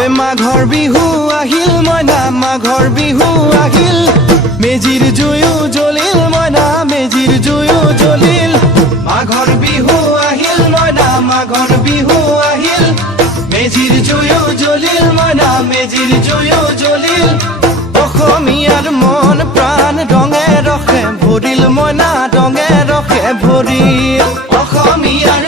মাঘৰ বিহু আহিল মইনা মাঘৰ বিহু আহিল মেজিৰ জুয়ো জ্বলিল মইনা মেজিৰ জুয়ো জ্বলিল মাঘৰ বিহু আহিল মইনা মাঘৰ বিহু আহিল মেজিৰ জুয়ো জ্বলিল মইনা মেজিৰ জুয়ো জ্বলিল অসমীয়াৰ মন প্ৰাণ ৰঙে ৰসে ভৰিল মইনা ৰঙে ৰসে ভৰিল অসমীয়াৰ